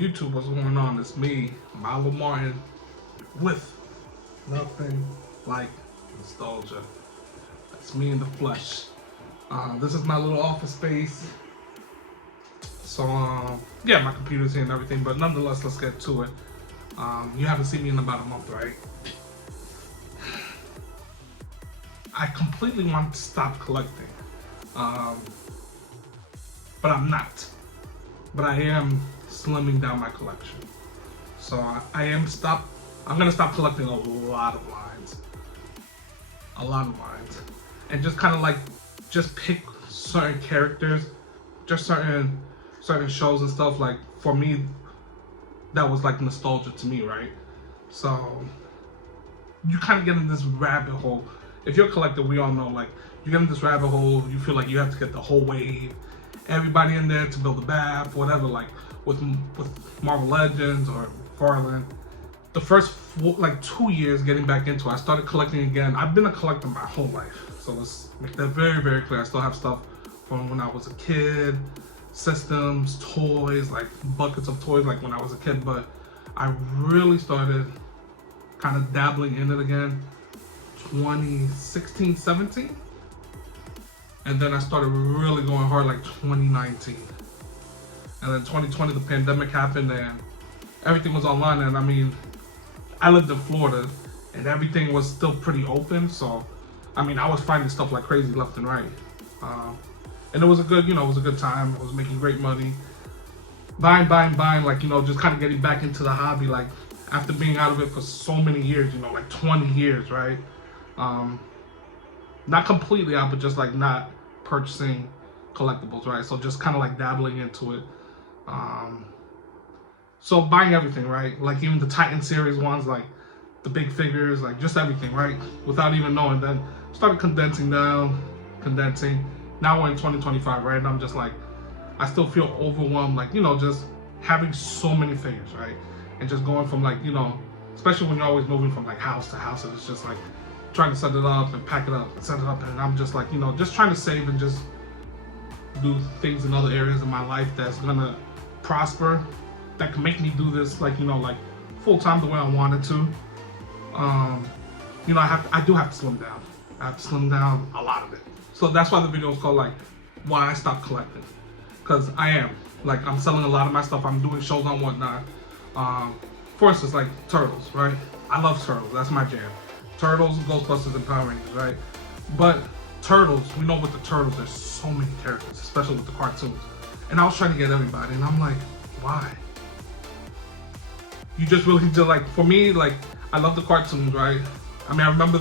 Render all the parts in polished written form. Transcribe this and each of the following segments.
YouTube, what's going on? It's me, Milo Martin, with nothing like nostalgia. That's me in the flesh. This is my little office space. So, yeah, my computer's here and everything, but nonetheless, let's get to it. You haven't seen me in about a month, right? I completely want to stop collecting, but I'm not. But I am slimming down my collection. So I'm gonna stop collecting a lot of lines. And just kind of like, just pick certain characters, just certain shows and stuff. Like, for me, that was like nostalgia to me, right? So you kind of get in this rabbit hole. If you're a collector, we all know, like, you get in this rabbit hole, you feel like you have to get the whole wave, everybody in there to build a bath, whatever. Like with Marvel Legends or Farland, the first 2 years getting back into it, I started collecting again. I've been a collector my whole life, so let's make that very, very clear. I still have stuff from when I was a kid, systems, toys, like buckets of toys, like when I was a kid. But I really started kind of dabbling in it again 2016, 17. And then I started really going hard like 2019. And then 2020, the pandemic happened and everything was online. And I mean, I lived in Florida and everything was still pretty open. So, I mean, I was finding stuff like crazy left and right. And it was a good, it was a good time. I was making great money. Buying, like, just kind of getting back into the hobby. Like, after being out of it for so many years, like 20 years, right? Not completely out, but just like not purchasing collectibles, right? So just kind of like dabbling into it. So buying everything, right? Like even the Titan series ones, like the big figures, like just everything, right? Without even knowing. Then started condensing. Now we're in 2025, right? And I'm just like, I still feel overwhelmed, like, just having so many figures, right? And just going from like, especially when you're always moving from like house to house, and it's just like trying to set it up and pack it up and set it up. And I'm just like, just trying to save and just do things in other areas of my life that's gonna prosper, that can make me do this like, like full time the way I wanted to. I do have to slim down. I have to slim down a lot of it. So that's why the video is called like why I stopped collecting. Cause I'm selling a lot of my stuff. I'm doing shows on whatnot. For instance, like Turtles, right? I love Turtles. That's my jam. Turtles, Ghostbusters, and Power Rangers, right? But Turtles, we know with the Turtles, there's so many characters, especially with the cartoons. And I was trying to get everybody, and I'm like, why? You just really do, like, for me, like, I love the cartoons, right? I mean, I remember,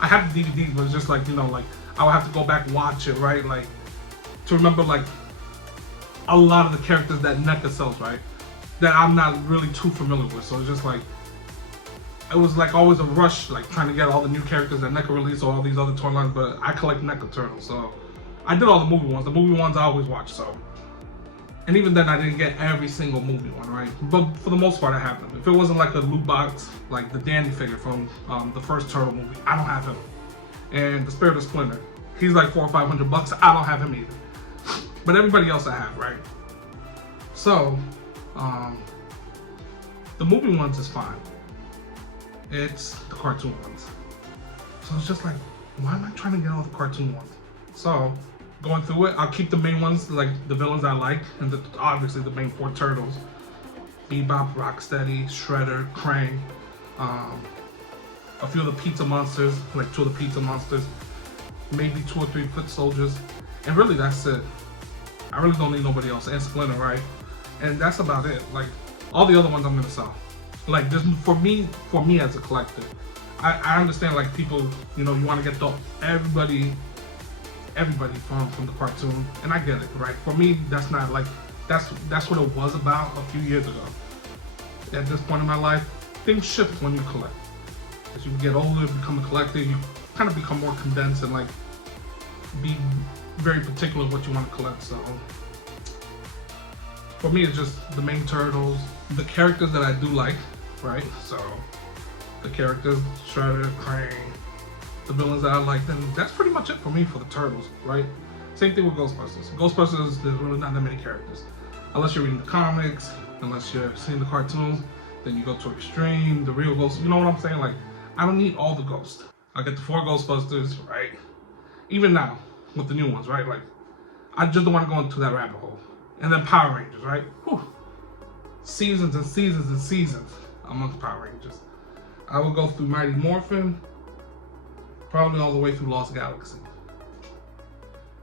I have the DVDs, but it's just like, like, I would have to go back and watch it, right? Like, to remember, like, a lot of the characters that NECA sells, right? That I'm not really too familiar with, so it's just like, it was like always a rush, like trying to get all the new characters that NECA released or all these other toy lines, but I collect NECA Turtles, so I did all the movie ones. The movie ones I always watch, so. And even then I didn't get every single movie one, right? But for the most part I have them. If it wasn't like a loot box, like the Danny figure from the first Turtle movie, I don't have him. And the Spirit of Splinter, he's like $400 or $500, I don't have him either. But everybody else I have, right? So, the movie ones is fine. It's the cartoon ones. So it's just like, why am I trying to get all the cartoon ones? So going through it, I'll keep the main ones, like the villains I like, and obviously the main 4 Turtles. Bebop, Rocksteady, Shredder, Krang, a few of the pizza monsters, like 2 of the pizza monsters, maybe 2 or 3 foot soldiers, and really that's it. I really don't need nobody else, and Splinter, right? And that's about it. Like, all the other ones I'm gonna sell. Like, just for me as a collector, I understand, like, people, you want to get everybody from the cartoon, and I get it, right? For me, that's not like, that's what it was about a few years ago. At this point in my life, things shift when you collect. As you get older, become a collector, you kind of become more condensed and like be very particular what you want to collect. So for me, it's just the main Turtles, the characters that I do like, right? So the characters, Shredder, Krang, the villains that I like, then that's pretty much it for me for the Turtles, right? Same thing with Ghostbusters. Ghostbusters, there's really not that many characters. Unless you're reading the comics, unless you're seeing the cartoons. Then you go to extreme, the real ghosts. You know what I'm saying? Like, I don't need all the ghosts. I get the 4 Ghostbusters, right? Even now, with the new ones, right? Like, I just don't want to go into that rabbit hole. And then Power Rangers, right? Whew. Seasons and seasons and seasons amongst Power Rangers. I will go through Mighty Morphin, probably all the way through Lost Galaxy.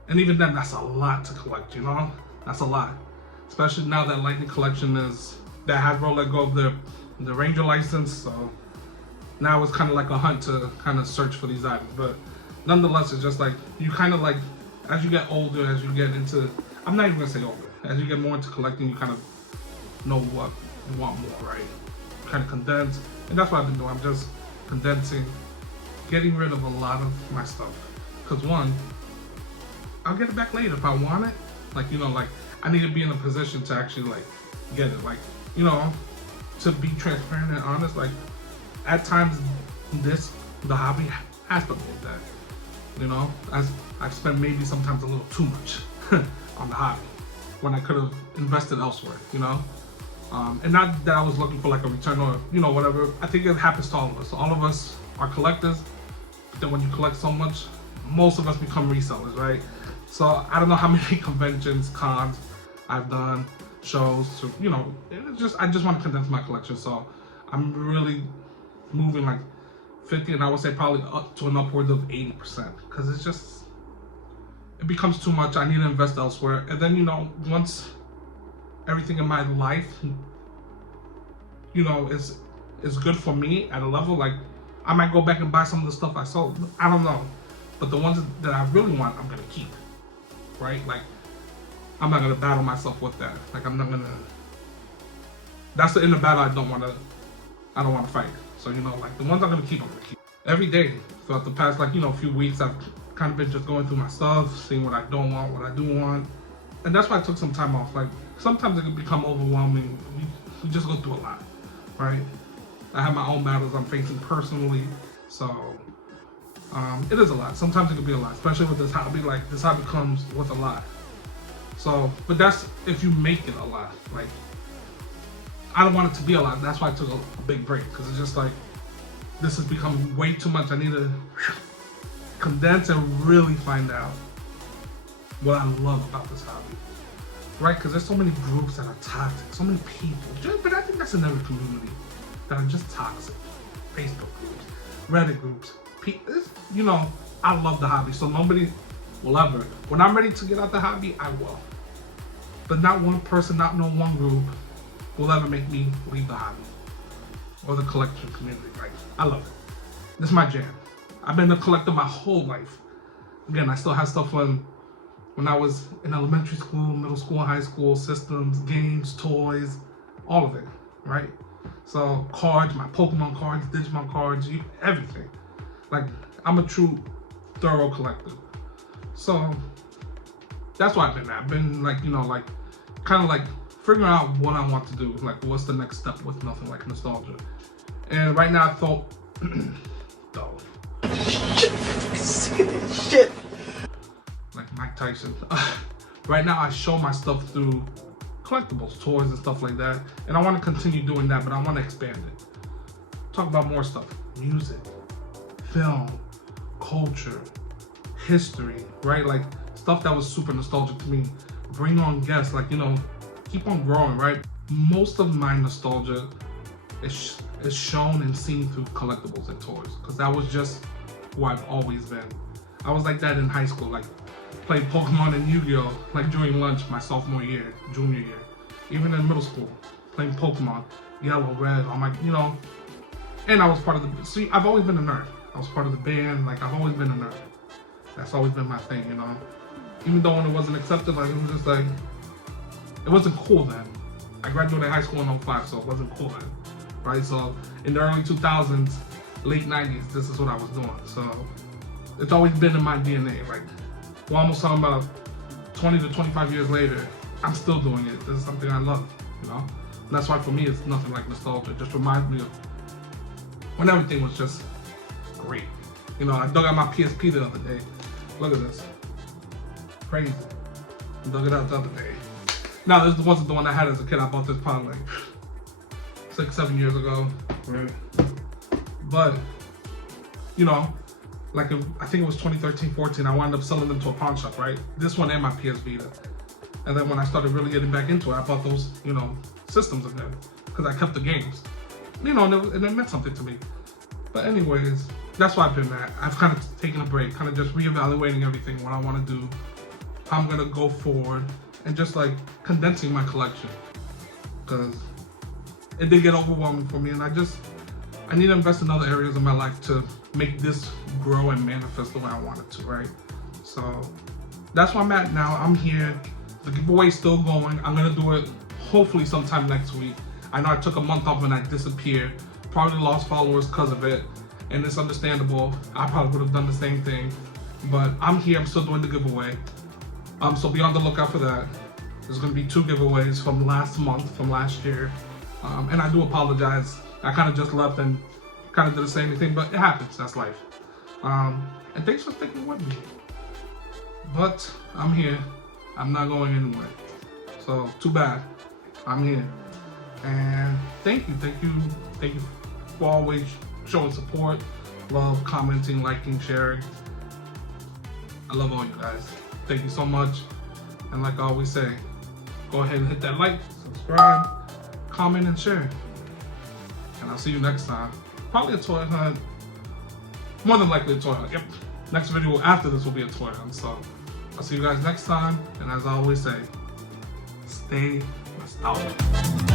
And even then, that's a lot to collect, you know? That's a lot. Especially now that Lightning Collection is, that Hasbro let go of the Ranger license, so now it's kind of like a hunt to kind of search for these items. But nonetheless, it's just like, you kind of like, as you get older, as you get into, I'm not even gonna say older, as you get more into collecting, you kind of know what you want more, right? Kind of condense, and that's what I've been doing. I'm just condensing, getting rid of a lot of my stuff. Because one, I'll get it back later if I want it. Like, you know, like, I need to be in a position to actually, like, get it. Like, you know, to be transparent and honest, like, at times, the hobby has put me at that. You know, as I've spent maybe sometimes a little too much on the hobby when I could have invested elsewhere, you know? And not that I was looking for like a return or, you know, whatever. I think it happens to all of us. All of us are collectors, but then when you collect so much, most of us become resellers, right? So I don't know how many conventions, cons I've done, shows, to, you know, I just want to condense my collection. So I'm really moving like 50, and I would say probably up to an upwards of 80%, because it's just, it becomes too much. I need to invest elsewhere. And then, you know, once everything in my life, you know, is good for me at a level, like, I might go back and buy some of the stuff I sold. I don't know. But the ones that I really want, I'm gonna keep, right? Like, I'm not gonna battle myself with that. Like, I'm not gonna, that's the inner battle I don't wanna fight. So, you know, like, the ones I'm gonna keep. Every day, throughout the past, like, you know, few weeks, I've kind of been just going through my stuff, seeing what I don't want, what I do want. And that's why I took some time off. Like, sometimes it can become overwhelming. We just go through a lot, right? I have my own battles I'm facing personally, so it is a lot. Sometimes it can be a lot, especially with this hobby. Like, this hobby comes with a lot. So, but that's if you make it a lot. Like, I don't want it to be a lot. That's why I took a big break, because it's just like, this has become way too much. I need to condense and really find out what I love about this hobby, right? Because there's so many groups that are toxic, so many people. But I think that's in every community that are just toxic. Facebook groups, Reddit groups. You know, I love the hobby, so nobody will ever. When I'm ready to get out the hobby, I will. But not one person, not no one group will ever make me leave the hobby or the collection community. Like, I love it. This is my jam. I've been a collector my whole life. Again, I still have stuff when I was in elementary school, middle school, high school, systems, games, toys, all of it, right? So cards, my Pokemon cards, Digimon cards, everything. Like, I'm a true, thorough collector. So that's why I've been there. I've been like, you know, like, kind of like figuring out what I want to do. Like, what's the next step with nothing like nostalgia. And right now I thought, shit. Like Mike Tyson. Right now I show my stuff through collectibles, toys and stuff like that. And I want to continue doing that, but I want to expand it. Talk about more stuff. Music, film, culture, history, right? Like, stuff that was super nostalgic to me. Bring on guests, like, you know, keep on growing, right? Most of my nostalgia is shown and seen through collectibles and toys, because that was just who I've always been. I was like that in high school, like, played Pokemon and Yu-Gi-Oh! Like during lunch my sophomore year, junior year. Even in middle school, playing Pokemon, yellow, red, all my, you know. And I was part of the, see, I've always been a nerd. I was part of the band, like, I've always been a nerd. That's always been my thing, you know. Even though when it wasn't accepted, like, it was just like, it wasn't cool then. I graduated high school in 05, so it wasn't cool then, right? So in the early 2000s, late 90s, this is what I was doing. So it's always been in my DNA. Like, we're almost talking about 20 to 25 years later, I'm still doing it. This is something I love, you know? And that's why for me, it's nothing like nostalgia. It just reminds me of when everything was just great. You know, I dug out my PSP the other day. Look at this. Crazy. I dug it out the other day. Now, this wasn't the one I had as a kid. I bought this probably like 6-7 years ago, right? But, you know, like I think it was 2013-14, I wound up selling them to a pawn shop, right? This one and my PS Vita. And then when I started really getting back into it, I bought those, you know, systems again, because I kept the games. You know, and it meant something to me. But anyways, that's why I've been at. I've kind of taken a break, kind of just reevaluating everything, what I want to do, how I'm going to go forward, and just like condensing my collection. Because it did get overwhelming for me, and I need to invest in other areas of my life to make this grow and manifest the way I want it to, right? So that's where I'm at now. I'm here. The giveaway is still going. I'm going to do it hopefully sometime next week. I know I took a month off and I disappeared. Probably lost followers because of it, and it's understandable. I probably would have done the same thing, but I'm here. I'm still doing the giveaway. So be on the lookout for that. There's going to be 2 giveaways from last month, from last year. And I do apologize. I kind of just left and kind of did the same thing, but it happens. That's life. And thanks for sticking with me. But I'm here. I'm not going anywhere. So too bad. I'm here. And thank you for always showing support, love, commenting, liking, sharing. I love all you guys. Thank you so much. And like I always say, go ahead and hit that like, subscribe, comment, and share. And I'll see you next time. Probably a toy hunt. More than likely a toy hunt. Yep. Next video after this will be a toy hunt. So I'll see you guys next time. And as I always say, stay nostalgic.